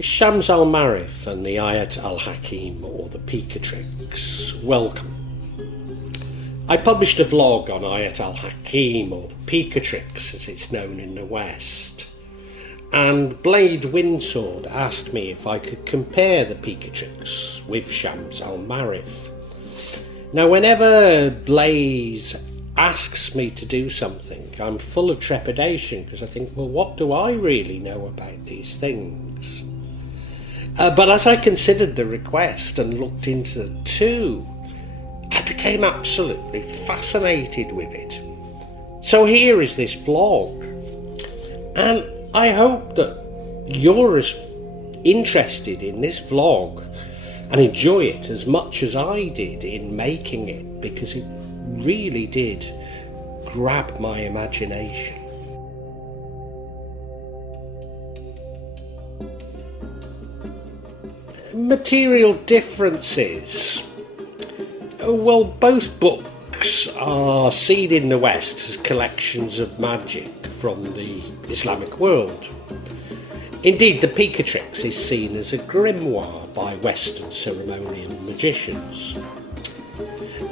Shams al-Marif and the Ghayat Al-Hakim, or the Picatrix. Welcome. I published a vlog on Ghayat Al-Hakim, or the Picatrix as it's known in the West, and Blade Windsword asked me if I could compare the Picatrix with Shams al-Marif. Now, whenever Blaze asks me to do something, I'm full of trepidation because I think, well, what do I really know about these things? But as I considered the request and looked into the two, I became absolutely fascinated with it. So here is this vlog, and I hope that you're as interested in this vlog and enjoy it as much as I did in making it, because it really did grab my imagination. Material differences. Well, both books are seen in the West as collections of magic from the Islamic world. Indeed, the Picatrix is seen as a grimoire by Western ceremonial magicians.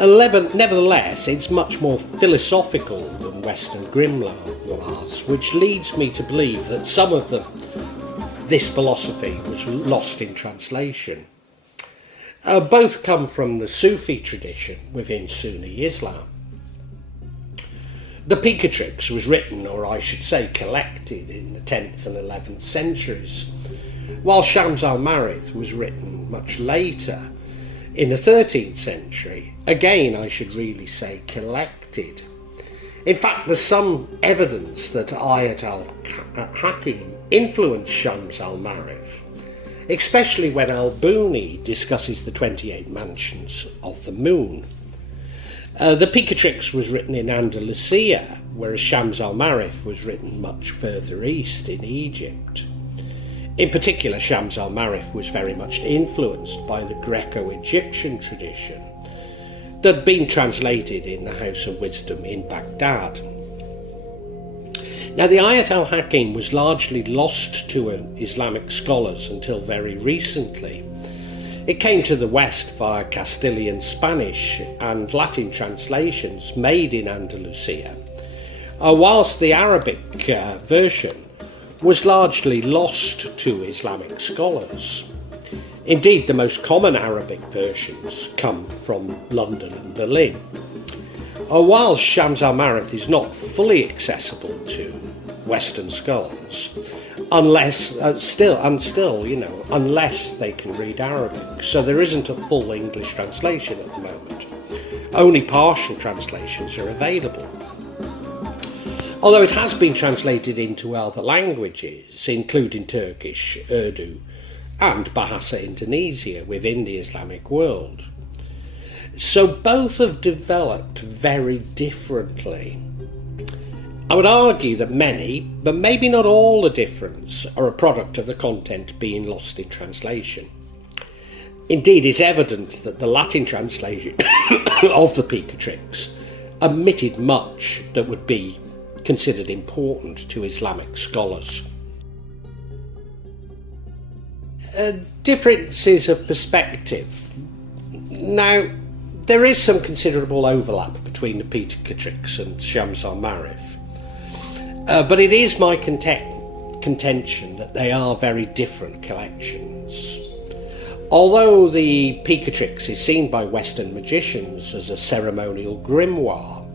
Nevertheless, it's much more philosophical than Western grimoires, which leads me to believe that some of this philosophy was lost in translation. Both come from the Sufi tradition within Sunni Islam. The Picatrix was written, or I should say collected, in the 10th and 11th centuries, while Shams al-Marif was written much later, in the 13th century. Again, I should really say collected. In fact, there's some evidence that Ghayat Al-Hakim influenced Shams al-Marif, especially when Buni discusses the 28 mansions of the moon. The Picatrix was written in Andalusia, whereas Shams al-Marif was written much further east in Egypt. In particular, Shams al-Marif was very much influenced by the Greco-Egyptian tradition that had been translated in the House of Wisdom in Baghdad. Now, the Ghayat Al-Hakim was largely lost to Islamic scholars until very recently. It came to the West via Castilian Spanish and Latin translations made in Andalusia, whilst the Arabic version was largely lost to Islamic scholars. Indeed, the most common Arabic versions come from London and Berlin. While Shams al-Marif is not fully accessible to Western scholars, unless they can read Arabic. So there isn't a full English translation at the moment. Only partial translations are available. Although it has been translated into other languages, including Turkish, Urdu, and Bahasa Indonesia within the Islamic world. So both have developed very differently. I would argue that many, but maybe not all, the difference are a product of the content being lost in translation. Indeed, it's evident that the Latin translation of the Picatrix omitted much that would be considered important to Islamic scholars. Differences of perspective. Now, there is some considerable overlap between the Picatrix and Shams al-Marif, but it is my contention that they are very different collections. Although the Picatrix is seen by Western magicians as a ceremonial grimoire,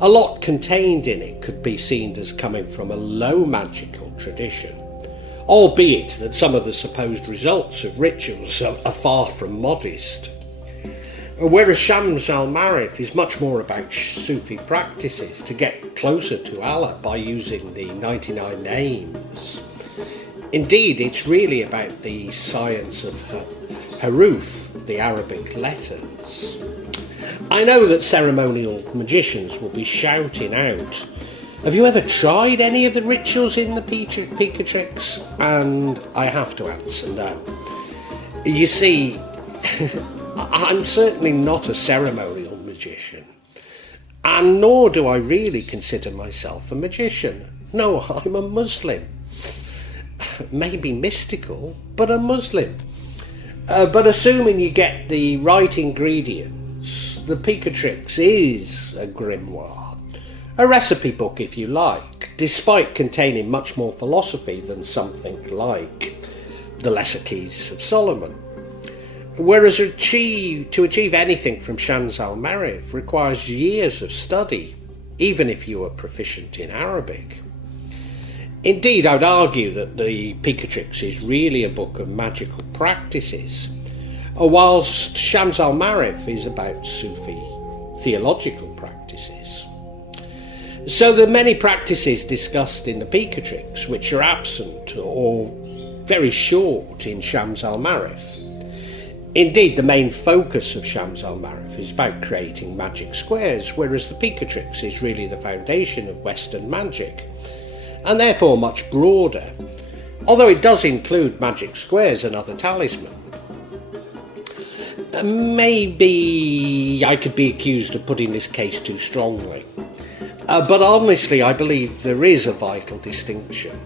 a lot contained in it could be seen as coming from a low magical tradition, albeit that some of the supposed results of rituals are far from modest. Whereas Shams al-Marif is much more about Sufi practices to get closer to Allah by using the 99 names. Indeed, it's really about the science of Huruf, the Arabic letters. I know that ceremonial magicians will be shouting out, "Have you ever tried any of the rituals in the Picatrix?" And I have to answer no. You see, I'm certainly not a ceremonial magician, and nor do I really consider myself a magician. No, I'm a Muslim. maybe mystical, but a Muslim. But assuming you get the right ingredients, the Picatrix is a grimoire, a recipe book if you like, despite containing much more philosophy than something like the Lesser Keys of Solomon. Whereas to achieve anything from Shams al-Marif requires years of study, even if you are proficient in Arabic. Indeed, I would argue that the Picatrix is really a book of magical practices, whilst Shams al-Marif is about Sufi theological practices. So the many practices discussed in the Picatrix which are absent or very short in Shams al-Marif. Indeed, the main focus of Shams al-Marif is about creating magic squares, whereas the Picatrix is really the foundation of Western magic, and therefore much broader, although it does include magic squares and other talisman. Maybe I could be accused of putting this case too strongly, but honestly I believe there is a vital distinction.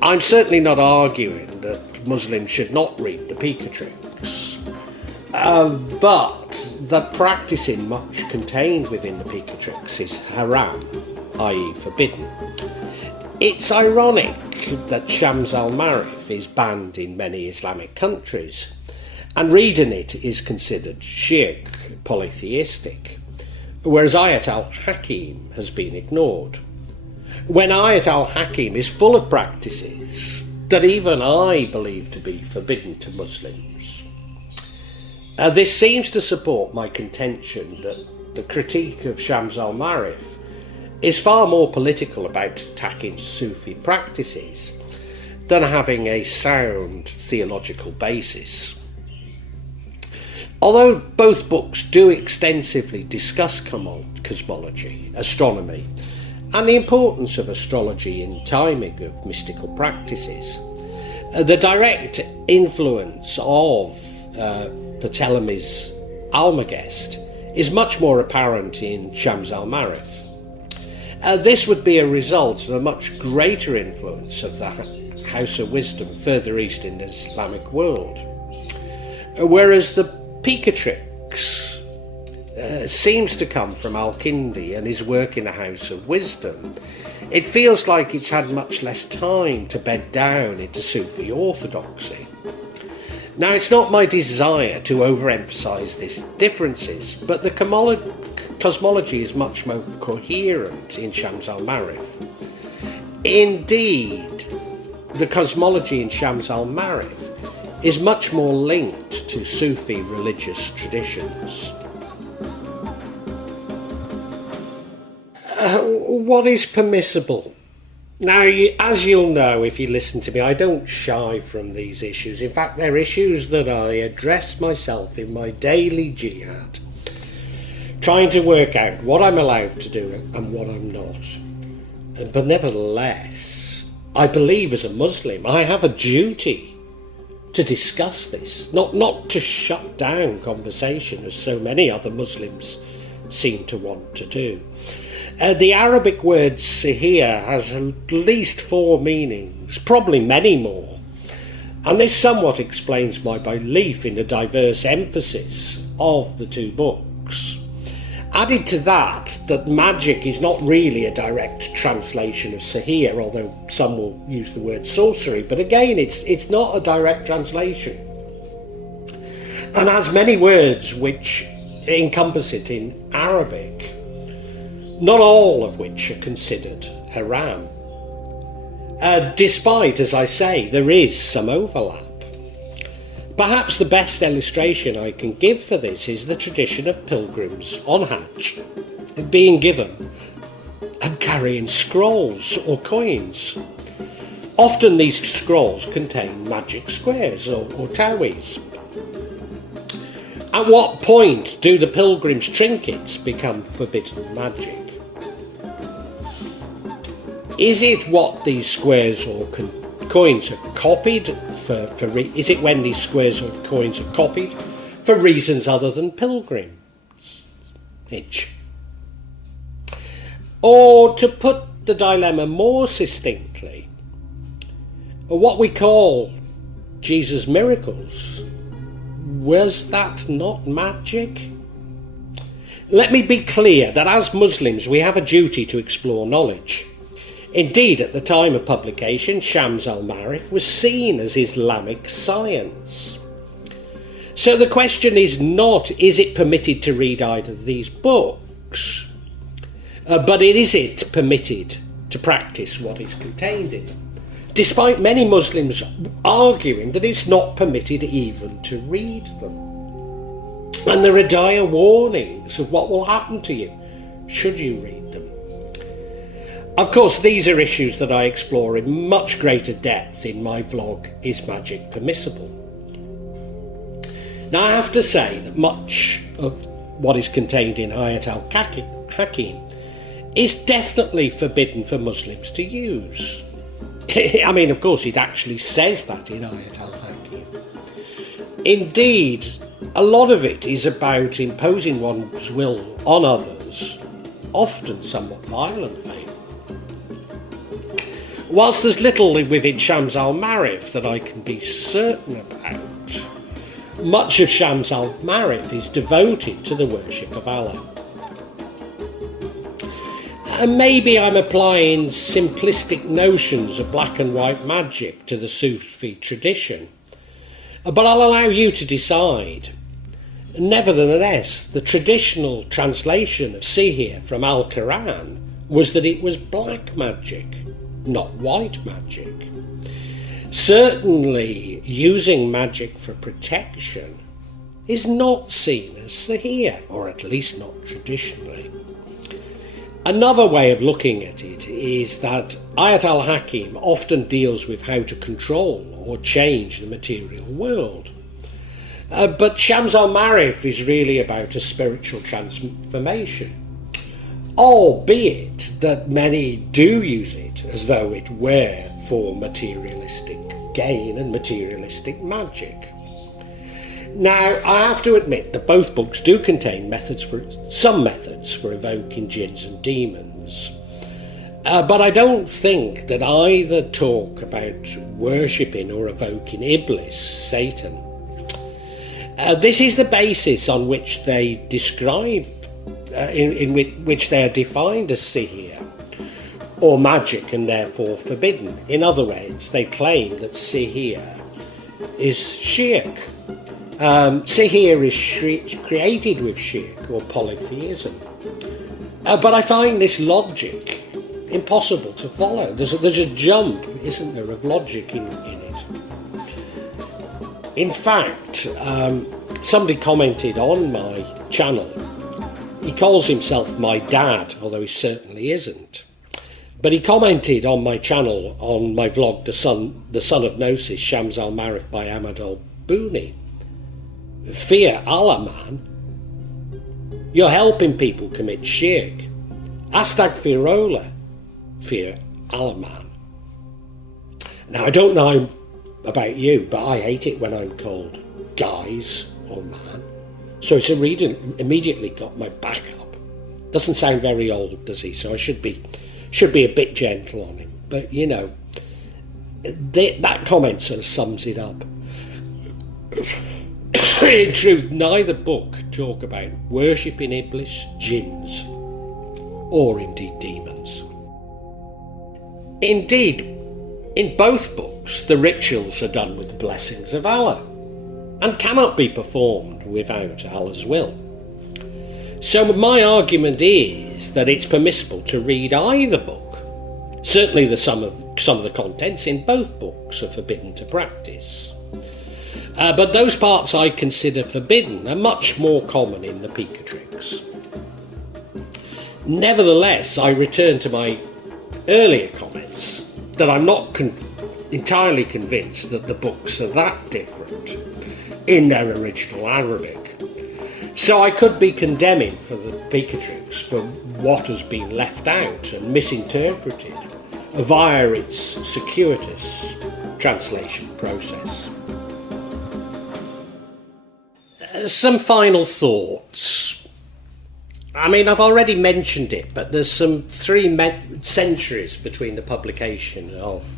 I'm certainly not arguing that Muslims should not read the Picatrix, but that practicing much contained within the Picatrix is haram, i.e. forbidden. It's ironic that Shams al-Marif is banned in many Islamic countries, and reading it is considered shirk, polytheistic, whereas Ghayat Al-Hakim has been ignored, when Ghayat Al-Hakim is full of practices that even I believe to be forbidden to Muslims. This seems to support my contention that the critique of Shams al-Marif is far more political about attacking Sufi practices than having a sound theological basis. Although both books do extensively discuss cosmology, astronomy, and the importance of astrology in timing of mystical practices, the direct influence of Ptolemy's Almagest is much more apparent in Shams al-Marif. This would be a result of a much greater influence of the House of Wisdom further east in the Islamic world. Whereas the Picatrix seems to come from Al-Kindi and his work in the House of Wisdom, it feels like it's had much less time to bed down into Sufi orthodoxy. Now, it's not my desire to overemphasise these differences, but the cosmology is much more coherent in Shams al-Marif. Indeed, the cosmology in Shams al-Marif is much more linked to Sufi religious traditions. What is permissible? Now, as you'll know if you listen to me, I don't shy from these issues. In fact, they're issues that I address myself in my daily jihad, trying to work out what I'm allowed to do and what I'm not. But nevertheless, I believe as a Muslim I have a duty to discuss this, not to shut down conversation as so many other Muslims seem to want to do. The Arabic word sihir has at least 4 meanings, probably many more, and this somewhat explains my belief in the diverse emphasis of the 2 books. Added to that magic is not really a direct translation of sihir, although some will use the word sorcery, but again it's not a direct translation, and has many words which encompass it in Arabic, not all of which are considered haram, despite, as I say, there is some overlap. Perhaps the best illustration I can give for this is the tradition of pilgrims on Hajj being given and carrying scrolls or coins. Often these scrolls contain magic squares or tawis. At what point do the pilgrims' trinkets become forbidden magic? Is it what these squares or coins are copied is it when these squares or coins are copied for reasons other than pilgrimage? Or to put the dilemma more succinctly, What we call Jesus' miracles, was that not magic? Let me be clear that as Muslims we have a duty to explore knowledge. Indeed, at the time of publication, Shams al-Ma'arif was seen as Islamic science. So the question is not, is it permitted to read either of these books? But is it permitted to practice what is contained in them? Despite many Muslims arguing that it's not permitted even to read them. And there are dire warnings of what will happen to you should you read them. Of course, these are issues that I explore in much greater depth in my vlog, Is Magic Permissible? Now, I have to say that much of what is contained in Ghayat Al-Hakim is definitely forbidden for Muslims to use. I mean, of course, it actually says that in Ghayat Al-Hakim. Indeed, a lot of it is about imposing one's will on others, often somewhat violently. Whilst there's little within Shams al-Ma'arif that I can be certain about, much of Shams al-Ma'arif is devoted to the worship of Allah. And maybe I'm applying simplistic notions of black and white magic to the Sufi tradition, but I'll allow you to decide. Nevertheless, the traditional translation of sihr from Al-Quran was that it was black magic, not white magic. Certainly, using magic for protection is not seen as sihr, or at least not traditionally. Another way of looking at it is that Ghayat Al-Hakim often deals with how to control or change the material world. But Shams al-Ma'arif is really about a spiritual transformation, albeit that many do use it as though it were for materialistic gain and materialistic magic. Now, I have to admit that both books do contain some methods for evoking jinns and demons, but I don't think that either talk about worshipping or evoking Iblis, Satan. This is the basis on which they describe, in which they are defined as sihr, or magic, and therefore forbidden. In other words, they claim that sihr is shirk. Sihr is created with shirk, or polytheism. But I find this logic impossible to follow. There's a jump, isn't there, of logic in it. In fact, somebody commented on my channel. He calls himself my dad, although he certainly isn't. But he commented on my channel, on my vlog, The Son of Gnosis, Shams al-Ma'arif by Ahmad al-Buni. Fear Allah, man. You're helping people commit shirk. Astaghfirullah. Fear Allah, man. Now, I don't know about you, but I hate it when I'm called guys or man. So it's immediately got my back up. Doesn't sound very old, does he? So I should be a bit gentle on him. But, you know, that comment sort of sums it up. In truth, neither book talk about worshipping Iblis, jinns, or indeed demons. Indeed, in both books, the rituals are done with the blessings of Allah and cannot be performed without Allah's will. So my argument is that it's permissible to read either book. Certainly some of the contents in both books are forbidden to practice. But those parts I consider forbidden are much more common in the Picatrix. Nevertheless, I return to my earlier comments that I'm not entirely convinced that the books are that different in their original Arabic. So I could be condemning for the Picatrix for what has been left out and misinterpreted via its circuitous translation process. Some final thoughts. I mean, I've already mentioned it, but there's some 3 centuries between the publication of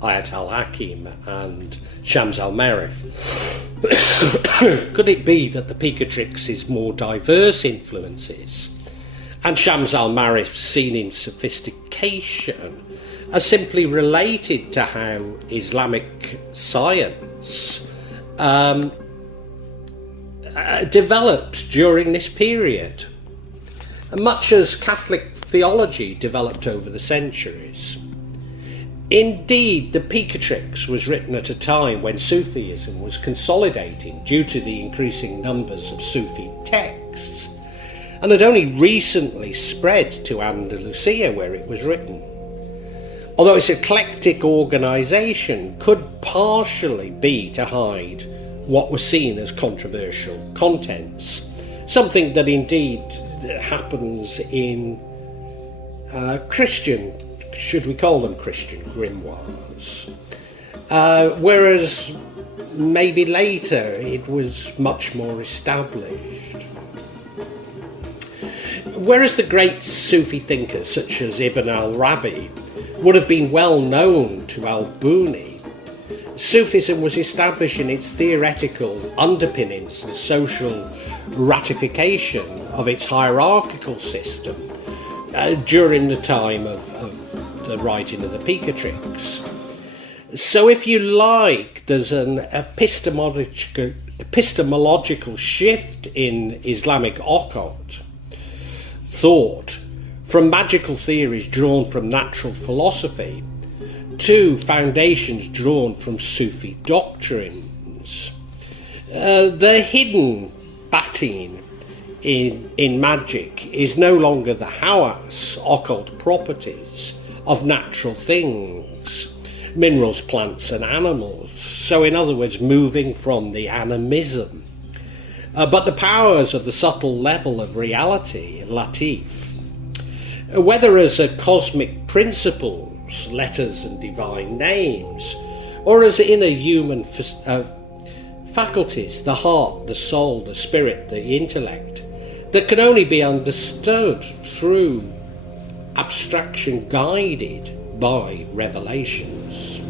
Ghayat Al-Hakim and Shams al-Marif. Could it be that the Picatrix's more diverse influences and Shams al-Marif's seen in sophistication are simply related to how Islamic science developed during this period, much as Catholic theology developed over the centuries? Indeed, the Picatrix was written at a time when Sufism was consolidating due to the increasing numbers of Sufi texts, and had only recently spread to Andalusia, where it was written. Although its eclectic organisation could partially be to hide what was seen as controversial contents, something that indeed happens in Christian, should we call them Christian, grimoires, whereas maybe later it was much more established. Whereas the great Sufi thinkers such as Ibn al-Arabi would have been well known to Al-Buni, Sufism was establishing its theoretical underpinnings and social ratification of its hierarchical system during the time of the writing of the Picatrix. So if you like, there's an epistemological shift in Islamic occult thought from magical theories drawn from natural philosophy to foundations drawn from Sufi doctrines. The hidden bāṭin in magic is no longer the ḥawāṣṣ, occult properties of natural things, minerals, plants and animals. So in other words, moving from the animism, but the powers of the subtle level of reality, laṭāफ़, whether as a cosmic principles, letters and divine names, or as inner human faculties, the heart, the soul, the spirit, the intellect, that can only be understood through abstraction guided by revelations.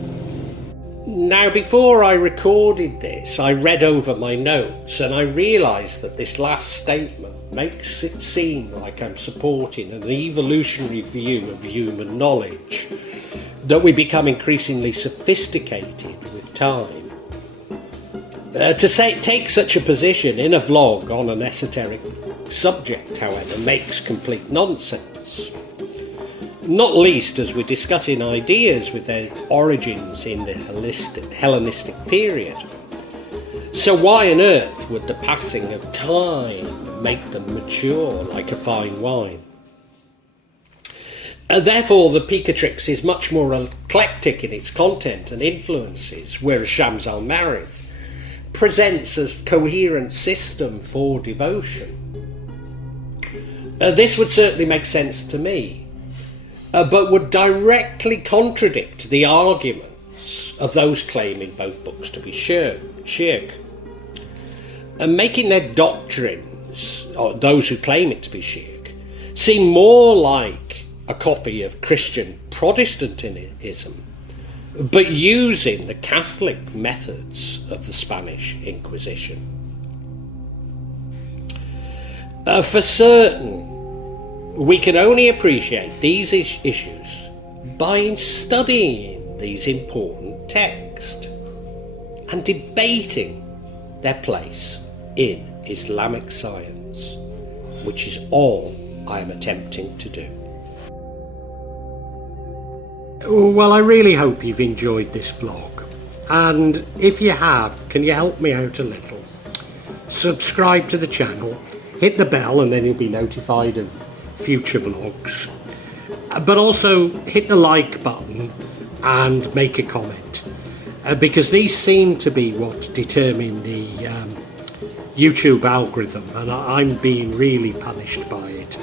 Now, before I recorded this, I read over my notes and I realised that this last statement makes it seem like I'm supporting an evolutionary view of human knowledge, that we become increasingly sophisticated with time. Take such a position in a vlog on an esoteric subject, however, makes complete nonsense. Not least as we're discussing ideas with their origins in the Hellenistic period. So why on earth would the passing of time make them mature like a fine wine? Therefore, the Picatrix is much more eclectic in its content and influences, whereas Shams al-Marif presents a coherent system for devotion. This would certainly make sense to me, but would directly contradict the arguments of those claiming both books to be shirk, and making their doctrines, or those who claim it to be shirk, seem more like a copy of Christian Protestantism, but using the Catholic methods of the Spanish Inquisition. For certain, we can only appreciate these issues by studying these important texts and debating their place in Islamic science, which is all I am attempting to do. Well, I really hope you've enjoyed this vlog, and if you have, can you help me out a little? Subscribe to the channel, hit the bell and then you'll be notified of future vlogs, but also hit the like button and make a comment, because these seem to be what determine the YouTube algorithm, and I'm being really punished by it.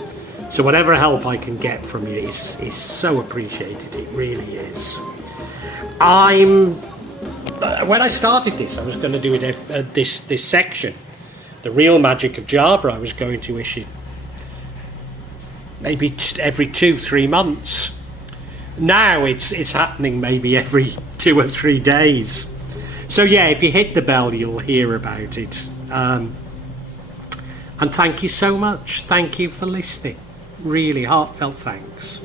So whatever help I can get from you is so appreciated. It really is. When I started this, I was going to do it this section, the real magic of Java. I was going to issue maybe every 2-3 months. Now it's happening maybe every 2 or 3 days. So yeah, if you hit the bell, you'll hear about it. And thank you so much. Thank you for listening. Really heartfelt thanks.